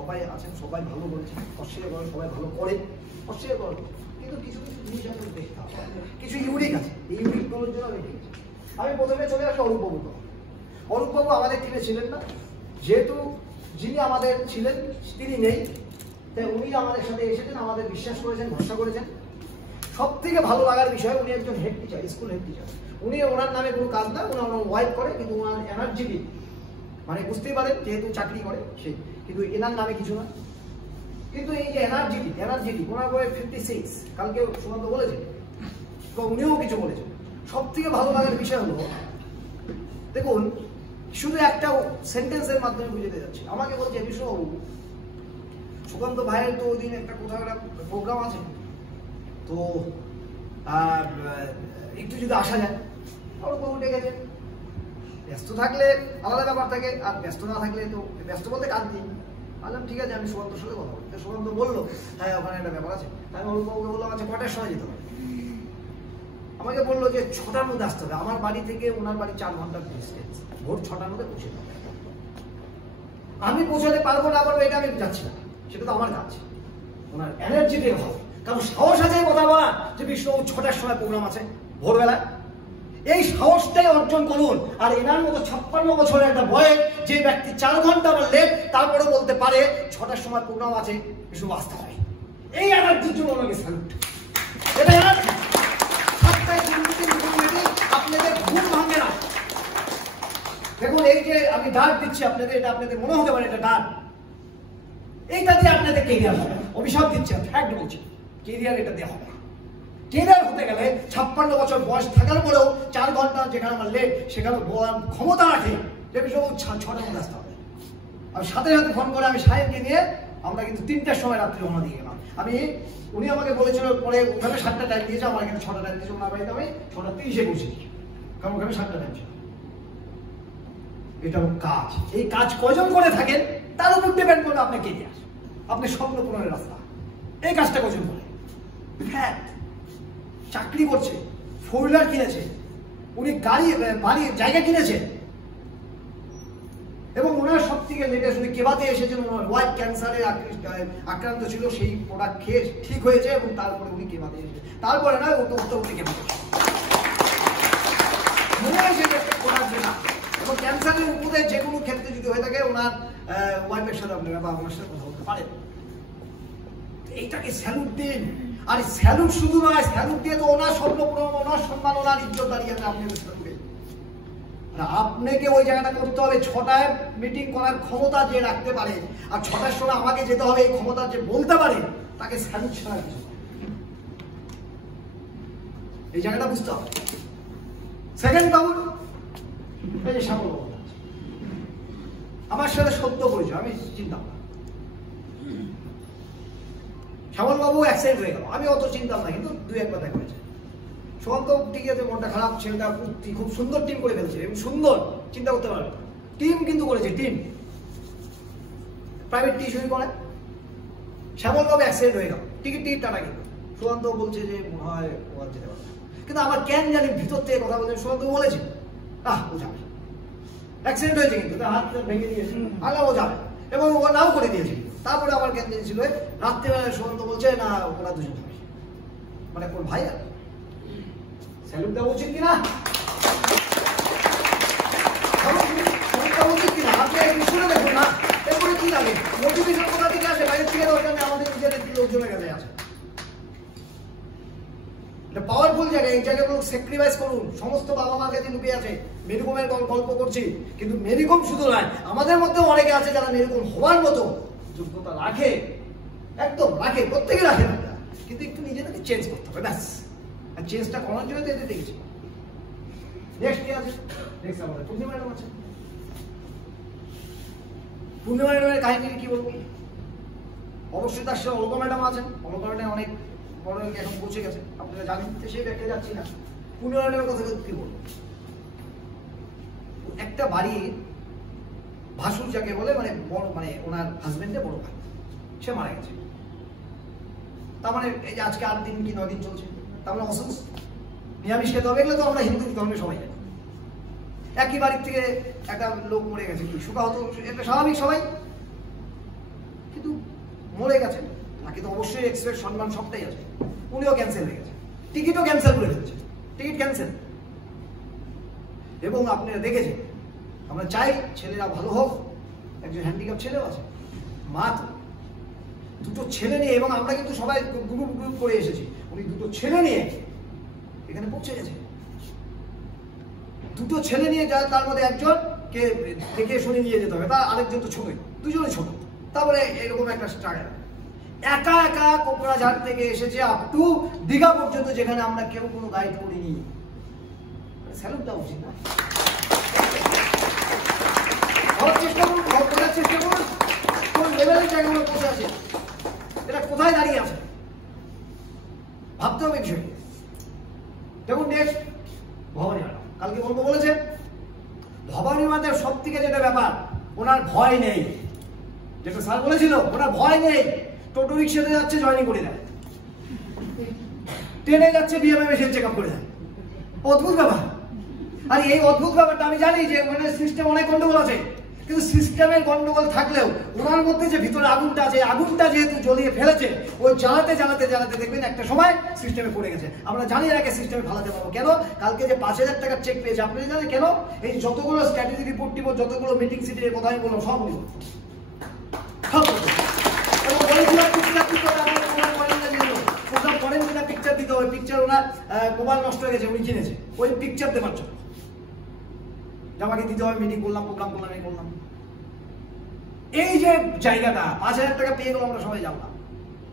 সবাই আছেন, সবাই ভালো বলছেন, অস্বীকার করেন, সবাই ভালো করে, অস্বীকার করেন, কিন্তু কিছু কিছু জিনিস আপনাকে দেখতে হবে, কিছু ইউনিক আছে। এই ইউনিকগুলোর জন্য আমি দেখেছি। আমি প্রথমে চলে আসি অরূপবাবু। অরূপবাবু আমাদের টিমে ছিলেন না, যেহেতু যিনি আমাদের ছিলেন তিনি নেই, তাই উনি আমাদের সাথে এসেছেন, আমাদের বিশ্বাস করেছেন, ভরসা করেছেন। সব থেকে ভালো লাগার বিষয়, উনি একজন head teacher, school head teacher. উনি ওনার নামে কোনো কাজ না, ওনার ওয়াইফ করে, কিন্তু ওনার এনার্জি মানে বুঝতেই পারেন যেহেতু চাকরি করে সেই, কিন্তু এনার নামে কিছু না। কিন্তু এই যে এনার্জিটি ওনার বয়স 56, কালকে সুমন্ত বলেছে, তো উনিও কিছু বলেছেন। সব থেকে ভালো লাগার বিষয় হলো, দেখুন শুধু একটা সেন্টেন্সের মাধ্যমে বুঝতে যাচ্ছি। আমাকে বলছে বিশ্ববাবু, সুকান্ত ভাইয়ের তো ওই দিন একটা কোথাও একটা প্রোগ্রাম আছে, তো একটু যদি আসা যায়। অরূপবাবু ডেকেছেন, ব্যস্ত থাকলে আলাদা ব্যাপার থাকে, আর ব্যস্ত না থাকলে তো, ব্যস্ত বলতে কাজ নেই। বললাম ঠিক আছে, আমি সুকান্তর সাথে কথা বলি। সুকান্ত বললো হ্যাঁ ওখানে একটা ব্যাপার আছে। আমি অরূপবাবুকে বললাম আচ্ছা কটার সময় যেতে হবে? আমাকে বললো যে 6টার মধ্যে আসতে হবে। আমার বাড়ি থেকে ওনার বাড়ি 4 ঘন্টার ডিস্টেন্স, ভোর 6টার মধ্যে পৌঁছে যাবে। আমি পৌঁছাতে পারবো না পারবো এটা আমি যাচ্ছি না, সেটা তো আমার কাজ। ওনার এনার্জিটাই ভালো, কারণ সাহস আছে কথা বলা যে বিষ্ণুবাবু 6টার সময় প্রোগ্রাম আছে ভোরবেলায়। এই সাহসটাই অর্জন করুন। আর এনার মতো 56 বছরের একটা বয়স, যে ব্যক্তি 4 ঘন্টা আমার লেট, তারপরে বলতে পারে 6টার সময় প্রোগ্রাম আছে, বিষ্ণুবাবু আসতে হবে। এই এনার্জির জন্য ওনাকে স্যালুট। এটা এনার্জি। আপনাদের ঘুম ভাঙে না। দেখুন এই যে আমি ডাক দিচ্ছি আপনাদের, এটা আপনাদের মনে হতে পারে এটা ডাক, এইটা দিয়ে আপনাদের কেরিয়ার হবে। অভিশাপ দিচ্ছে, ফ্যাক্ট বলছি, কেরিয়ার এটা দেওয়া হবে। কেরিয়ার হতে গেলে 56 বছর বয়স থাকার পরেও 4 ঘন্টা যেখানে আমার লেট, সেখানে ক্ষমতা রাখে যে বিষয় 6টার মধ্যে আসতে হবে। আমি সাথে সাথে ফোন করে আমি সাহেবকে নিয়ে আমরা কিন্তু 3টার সময় রাত্রে রওনা দিয়ে গেলাম। উনি আমাকে বলেছিল পরে ওখানে 7টা টাইম দিয়েছে, আমার এখানে 6টা টাইম দিয়েছে। ওনার বাড়িতে আমি 6:30 পৌঁছেছি, কারণ ওখানে 7টা টাইম ছিল। এটা কাজ। এই কাজ কয়জন করে থাকেন তার উপর ডিপেন্ড করবে আপনার কেরিয়ার, আপনার স্বপ্ন পূরণের রাস্তা। এই কাজটা কয়জন করে? হ্যাঁ, চাকরি করছে, 4 হুইলার কিনেছে, উনি বাড়ি জায়গা কিনেছে, এবং ওনার সব থেকে লেটেস্ট উনি কেবাতে এসেছেন। ওনার ওয়াইফ ক্যান্সারে আক্রান্ত ছিল, সেই প্রোডাক্ট খেয়ে ঠিক হয়েছে, এবং তারপরে উনি কেবাতে এসেছেন। তারপরে নয়, ও তো উনি কেবাতে মনে হয়েছে প্রোডাক্ট না, এবং ক্যান্সারের উপরে যে কোনো ক্ষেত্রে যদি হয়ে থাকে ওনার ওয়াইফের সাথে আপনারা বা ওনার সাথে কথা বলতে পারেন। এইটাকে স্যালুট দিন। আর স্যালুট শুধু নয়, স্যালুট দিয়ে তো ওনার স্বপ্ন পূরণ, ওনার সম্মান, ওনার ইজ্জত দাঁড়িয়ে আছে আপনাদের সাথে। আপনাকে ওই জায়গাটা করতে হবে। 6টায় মিটিং করার ক্ষমতা যে রাখতে পারে, আর 6টার সময় আমাকে যেতে হবে, এই ক্ষমতা যে বলতে পারে, তাকে স্যালুট ছাড়া কিছু। এই জায়গাটা বুঝতে হবে। সেকেন্ড বাবু, এই যে শ্যামল বাবু আমার সাথে সত্য পরিচয়, আমি চিন্তা না। শ্যামল বাবু অ্যাক্সিডেন্ট হয়ে গেল, আমি অত চিন্তা না, কিন্তু 2-1 দেখা হয়েছে। সুকান্ত ঠিক আছে, মনটা খারাপ, ছেলেটা খুব সুন্দর টিম করে ফেলছে, এবং সুন্দর চিন্তা করতে পারবে। টিম কিন্তু করেছে, টিম প্রাইভেট টিউশন করে। শ্যামল বাবু অ্যাক্সিডেন্ট হয়ে গেল, টিকিট টাটা, কিন্তু সুকান্ত বলছে যে মনে হয় ও আর যেতে পারবে। কিন্তু আমার কেন জানি ভিতর থেকে কথা বলছে, সুকান্ত বলেছে ও যাবে, অ্যাক্সিডেন্ট হয়েছে কিন্তু তার হাত ভেঙে দিয়েছে, আল্লাহ ও যাবে, এবং ও নাও করে দিয়েছে। তারপরে আমার কেন ছিল রাত্রেবেলায় সুকান্ত বলছে না ওরা দুজন যাবে, মানে ওর ভাই। আর স্যালুট দেওয়া উচিত কিনা? উচিত কিনা? আপনি শুনে দেখুন না, এরপরে কি লাগে? মোটিভেশন কোথা থেকে আসে? বাইরের থেকে দরকার নেই, আমাদের নিজেদের লোকজনের কাছে আছে। এটা পাওয়ারফুল জায়গা, এই জায়গাগুলো স্যাক্রিফাইস করুন। সমস্ত বাবা মার কাছে লুকিয়ে আছে। মেরিকমের গল্প করছি, কিন্তু মেরিকম শুধু নয়, আমাদের মধ্যেও অনেকে আছে যারা মেরিকম হওয়ার মতো যোগ্যতা রাখে, একদম রাখে, প্রত্যেকে রাখে না, কিন্তু একটু নিজেদেরকে চেঞ্জ করতে হবে, ব্যাস। আর চেঞ্জটা করার জন্য তো এতে দেখেছি। নেক্সট কি আছে? নেক্সট আমাদের পূর্ণিমা ম্যাডাম আছে। পূর্ণিমা ম্যাডামের কাহিনী কি বলবো? অবশ্যই তার সাথে অলকা ম্যাডাম আছেন। অলকা ম্যাডাম অনেক বড় এখন পৌঁছে গেছে, আপনারা জানেন, সেই ব্যাখ্যা যাচ্ছি না। পূর্ণিমা ম্যাডামের কথা কি বলবো? একটা বাড়ি ভাসুর যাকে বলে, মানে বড়, মানে ওনার হাজবেন্ডের বড় ভাই, সে মারা গেছে। তার মানে এই যে আজকে 8 দিন কি 9 দিন চলছে, তার মানে অসুস্থ, নিরামিষ খেতে হবে। এগুলো তো আমরা হিন্দু ধর্মে সবাই জানি। একই বাড়ির থেকে একটা লোক মরে গেছে, কি সুখা হতো, এটা স্বাভাবিক। সবাই কিন্তু মরে গেছেন, তাকে তো অবশ্যই এক্সপেক্ট সম্মান সবটাই আছে। উনিও ক্যান্সেল হয়ে গেছে, টিকিটও ক্যান্সেল করে ফেলছে, টিকিট ক্যান্সেল। এবং আপনারা দেখেছেন, আমরা চাই ছেলেরা ভালো হোক, একজন হ্যান্ডিক্যাপ ছেলেও আছে, মা তো দুটো ছেলে নিয়ে, এবং আমরা কিন্তু সবাই গ্রুপ গ্রুপ করে এসেছি, উনি দুটো ছেলে নিয়ে এখানে পৌঁছে গেছে। দুটো ছেলে নিয়ে যায়, তার মধ্যে একজনকে দেখে শুনে নিয়ে যেতে হবে, তার আরেকজন তো ছোটই, দুজনে ছোট, তারপরে এরকম একটা স্ট্রাগল। একা একা কোকড়াঝাড় থেকে এসেছে আপ টু দীঘা পর্যন্ত, যেখানে আমরা কেউ কোনো গাইড করিনি। স্যালুট দেওয়া উচিত না? চেষ্টা করুন, বোঝার চেষ্টা করুন কোন লেভেলের জায়গাগুলো বসে আছে, এটা কোথায় দাঁড়িয়ে আছে, ভাবতে হবে বিষয়। দেখুন নেক্সট ভবানী ম্যাডাম কালকে বলবো বলেছে, ভবানী ম্যাডামের সব থেকে যেটা ব্যাপার, ওনার ভয় নেই। যেটা স্যার বলেছিল, ওনার ভয় নেই। টোটো রিক্সাতে যাচ্ছে, জয়েনিং করে দেয়, ট্রেনে যাচ্ছে, বিএমএ চেক আপ করে দেয়। অদ্ভুত ব্যাপার। আর এই অদ্ভুত ব্যাপারটা আমি জানি যে মানে সিস্টেম অনেক গন্ডগোল আছে, কিন্তু সিস্টেমের গন্ডগোল থাকলেও ওনার মধ্যে যে ভিতরে আগুনটা আছে, আগুনটা যেহেতু জ্বলিয়ে ফেলেছে, ওই জ্বালাতে জ্বালাতে জ্বালাতে দেখবেন একটা সময় সিস্টেমে পড়ে গেছে। আমরা জানি এর আগে সিস্টেমে ফালাতে পারবো। কেন? কালকে যে 5,000 টাকার চেক পেয়েছে, আপনি জানেন কেন? এই যতগুলো স্ট্র্যাটেজি রিপোর্ট টিপোর্ট, যতগুলো মিটিং সিটির কথা আমি বললাম, সব পিকচার দিতে হবে। পিকচার ওনার মোবাইল নষ্ট হয়ে গেছে, উনি কিনেছে ওই পিকচার দেওয়ার জন্য, আমাকে দিতে হবে, মিটিং করলাম, প্রোগ্রাম করলাম, এই করলাম। এই যে জায়গাটা 5,000 টাকা পেয়ে গেল, আমরা সবাই জানলাম,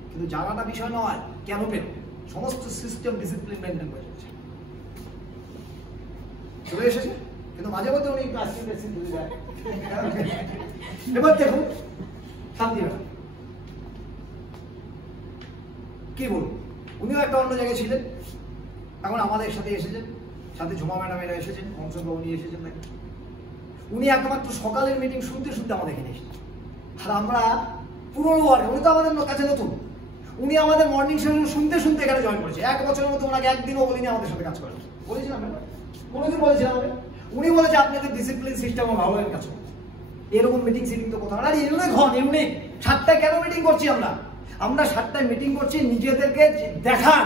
কিন্তু জানাটা বিষয় নয় কেন পেল। সমস্ত সিস্টেম ডিসিপ্লিন মেনটেন করে চলে এসেছে, কিন্তু মাঝে মধ্যে উনি একটু আইসক্রিম টাইসক্রিম তুলে দেয়। এবার দেখুন শান্তি ম্যাডাম কি বলুন, উনিও একটা অন্য জায়গায় ছিলেন, এখন আমাদের সাথে এসেছেন, সাথে ঝুমা ম্যাডাম এরা এসেছেন, অংশগ্রহণ উনি এসেছেন নাকি। উনি একমাত্র সকালের মিটিং শুনতে শুনতে আমাদের এখানে এসেছেন। আর আমরা পুরনো ওয়ার্ড, উনি তো আমাদের কাছে নতুন, উনি আমাদের মর্নিং সেশন শুনতে শুনতে এখানে জয়েন করেছে। 1 বছরের মতো ওনাকে একদিনও বলিনি আমাদের সাথে কাজ করে। বলেছিলাম না? কোনোদিন বলেছিলাম আমি? উনি বলেছে আপনাদের ডিসিপ্লিন সিস্টেম ভালো হয়ে কাজ করে। এরকম মিটিং সিটিং তো কোথাও না। আর ইউনিক হন, ইউনিক। 7টায় কেন মিটিং করছি আমরা? আমরা 7টায় মিটিং করছি নিজেদেরকে দেখান,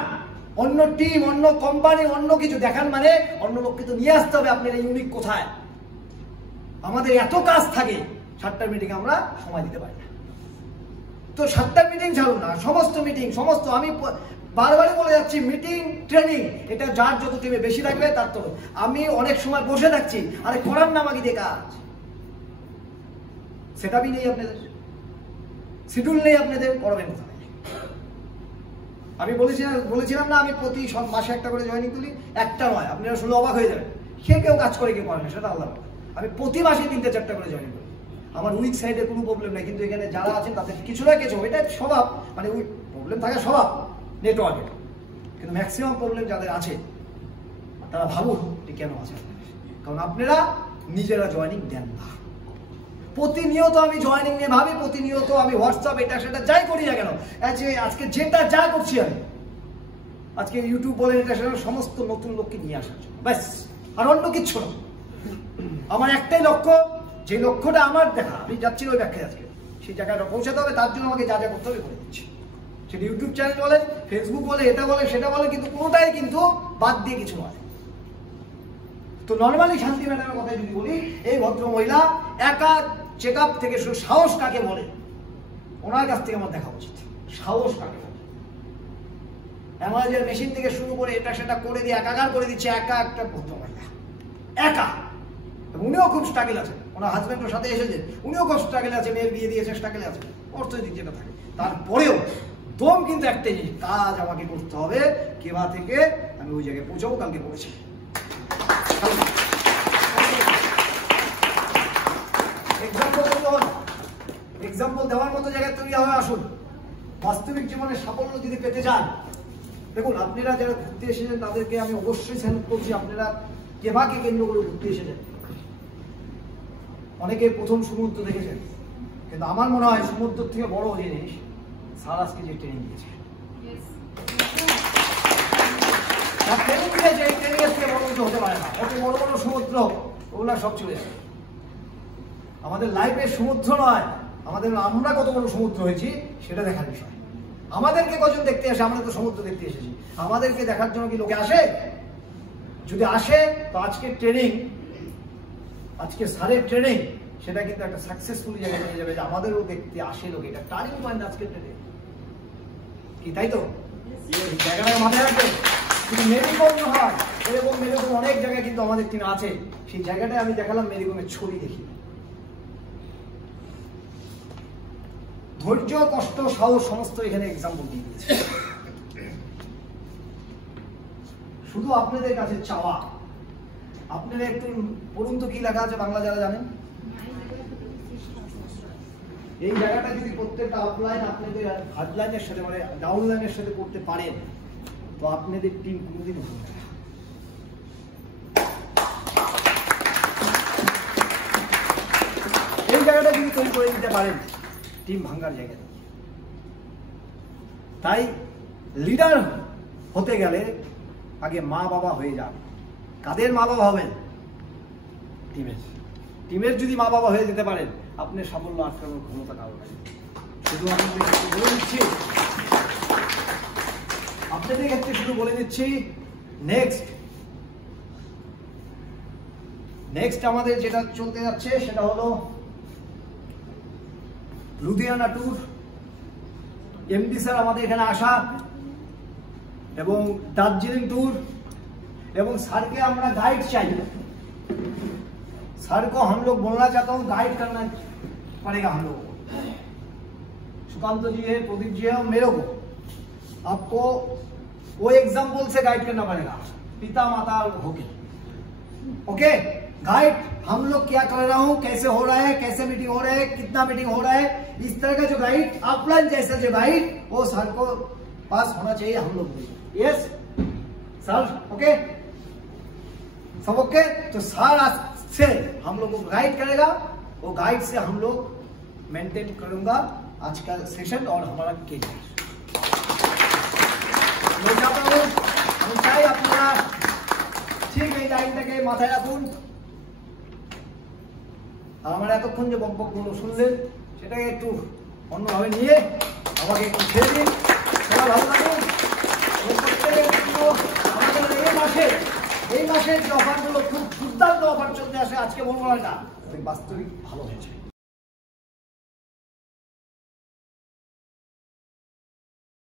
অন্য টিম, অন্য কোম্পানি, অন্য কিছু দেখান, মানে অন্য লোককে তো নিয়ে আসতে হবে আপনার ইউনিক কোথায়। আমাদের এত কাজ থাকে, 7টার মিটিং আমরা সময় দিতে পারি না। তো 7টার মিটিং ছাড়ুন না, সমস্ত মিটিং, সমস্ত, আমি বারবারই বলে যাচ্ছি, মিটিং ট্রেনিং এটা যার যত টিমে বেশি থাকবে তার তো। আমি অনেক সময় বসে থাকছি, আরে করার নাম আগে দিয়ে কাজ, সেটাই নেই আপনাদের, শিডিউল নেই আপনাদের, করবেন কোথায়? আমি বলেছিলাম না আমি প্রতি মাসে একটা করে জয়েনিং তুলি, একটা নয়, আপনারা শুনে অবাক হয়ে যাবেন। সে কেউ কাজ করে কেউ করে না, সেটা আলাদা। আমি প্রতি মাসে 3-4টা করে জয়েনিং করি। আমার উইক সাইডে কোনো প্রবলেম নেই, কিন্তু এখানে যারা আছেন তাদের কিছু না কিছু, এটা স্বভাব, মানে উইক প্রবলেম থাকা স্বভাব নেটওয়ার্কে, কিন্তু ম্যাক্সিমাম প্রবলেম যাদের আছে তারা ভাবুন যে কেন আছে, কারণ আপনারা নিজেরা জয়েনিং দেন না। প্রতিনিয়ত আমি জয়েনিং নিয়ে ভাবি, প্রতিনিয়ত আমি হোয়াটসঅ্যাপ এটা সেটা যাই করি না কেন, আজকে যেটা যা করছি আমি, আজকে ইউটিউব বলে এটা সেটা সমস্ত নতুন লোককে নিয়ে আসার জন্য, ব্যাস, আর অন্য কিচ্ছু না। আমার একটাই লক্ষ্য, যে লক্ষ্যটা আমার দেখা, আমি যাচ্ছি ওই ব্যাখ্যায় আজকে সেই জায়গাটা পৌঁছাতে হবে, তার জন্য আমাকে যা যা করতে হবে করে দিচ্ছি। সেটা ইউটিউব চ্যানেল বলে, ফেসবুক বলে, এটা বলে সেটা বলে, কিন্তু কোনোটাই কিন্তু বাদ দিয়ে কিছু নয়। তো নর্মালি শান্তি ম্যাডামের কথা যদি বলি, এই ভদ্র মহিলা একা চেক আপ থেকে শুরু, সাহস কাকে বলে ওনার কাছ থেকে আমার দেখা উচিত, সাহস কাকে বলে। অ্যামাজের মেশিন থেকে শুরু করে এটা সেটা করে দিয়ে একাকার করে দিচ্ছে, একা একটা ভদ্র মহিলা, একা। উনিও খুব স্ট্রাগল আছে, ওনার হাজব্যান্ডের সাথে এসেছে, উনিও খুব স্ট্রাগল আছে, মেয়ের বিয়ে দিয়েছে, স্ট্রাগলে আছে, অর্থনৈতিক যেটা থাকে। তারপরেও দম কিন্তু একটাই জিনিস, কাজ আমাকে করতে হবে, কেবা থেকে আমি ওই জায়গায় পৌঁছাবো, কালকে বলেছি। এক্সাম্পল দেওয়ার মতো জায়গায় তৈরি হয়ে আসুন। বাস্তবিক জীবনে সাফল্য যদি পেতে চান, দেখুন আপনারা যারা ঘুরতে এসেছেন তাদেরকে আমি অবশ্যই স্যালুট করছি। আপনারা কেবাকে কেন্দ্র করে ঘুরতে এসেছেন, অনেকে প্রথম সমুদ্র দেখেছেন, কিন্তু আমার মনে হয় সমুদ্র থেকে বড় জিনিস স্যার আজকে যে ট্রেনিং দিয়েছে, বড় কিছু হতে পারে না। অত বড় বড় সমুদ্র ওগুলা সব চলে যাবে। আমাদের লাইফের সমুদ্র নয়, আমরা কত বড় সমুদ্র হয়েছি সেটা দেখার বিষয়। আমাদেরকে কজন দেখতে আসে? আমরা তো সমুদ্র দেখতে এসেছি, আমাদেরকে দেখার জন্য কি লোকে আসে? যদি আসে তো আজকের ট্রেনিং, আজকে স্যারের ট্রেনিং সেটা কিন্তু একটা সাকসেসফুল জায়গায় নিয়ে যাবে, যে আমাদেরও দেখতে আসে লোকে। এটা টার্নিং পয়েন্ট আজকের ট্রেনিং, কি তাই তো? জায়গাটাকে মাথায় রাখবে। যদি মেরিগোম হয়, এরকম মেরিগোম অনেক জায়গায় কিন্তু আমাদের টিমে আছে। সেই জায়গাটায় আমি দেখালাম মেরিগোমের ছবি দেখি। ধৈর্য, কষ্ট, সাহস সমস্ত এখানে এক্সাম্পল দিয়ে দিয়েছে। শুধু আপনাদের কাছে চাওয়া, আপনারা একটু পড়ুন তো কি লেখা আছে বাংলা যারা জানেন। এই জায়গাটা যদি প্রত্যেকটা আপলাইন আপনাদের হার্ডলাইনের সাথে মানে ডাউনলাইনের সাথে করতে পারেন তো আপনাদের টিম কোনোদিন হবে না। এই জায়গাটা যদি তৈরি করে দিতে পারেন টিম ভাঙ্গার জায়গা। তাই লিডার হতে গেলে আগে মা বাবা হয়ে যান। কাদের মা বাবা হবেন? টিমের। টিমের যদি মা বাবা হয়ে যেতে পারেন আপনার সাফল্য আটকানোর ক্ষমতা কারো নাই। শুধু আপনাদের বলে দিচ্ছি, আপনাদের ক্ষেত্রে শুধু বলে দিচ্ছি, নেক্সট আমাদের যেটা চলতে যাচ্ছে সেটা হলো লুধিয়ানা ট্যুর। एमडी सर हमारे एखाने आशा एवं दार्जिलिंग टूर एवं सर के हमरा गाइड चाहिए। सर को हम लोग बोलना चाहता हूँ, गाइड करना पड़ेगा हम लोगों को। सुकांत जी है, प्रदीप जी है और मेरे को आपको वो एग्जाम्पल से गाइड करना पड़ेगा, पिता माता होके। ओके, गाइड हम लोग क्या कर रहा हूँ, कैसे हो रहा है, कैसे मीटिंग हो रहा है, कितना मीटिंग हो रहा है, इस तरह का जो गाइड ऑफलाइन जैसा जो गाइड वो सर को पास होना चाहिए हम लोग। यस सर, ओके सब ओके। तो सर आज से हम लोग को गाइड करेगा, वो गाइड से हम लोग मेंटेन करूंगा आज का सेशन और हमारा कैरियर। मैं चाहता हूँ আমি চাই আপনারা ঠিক এই লাইনটাকে মাথায় রাখুন। আর আমার এতক্ষণ যে বকবকগুলো শুনলেন সেটাকে একটু অন্যভাবে নিয়ে আমাকে একটু ছেড়ে দিন। সবাই ভালো থাকুন। আমাদের এই মাসের যে অফারগুলো খুব দুর্দান্ত অফার চলতে আসে, আজকে বলবো না, এটা বাস্তবিক ভালো হয়েছে।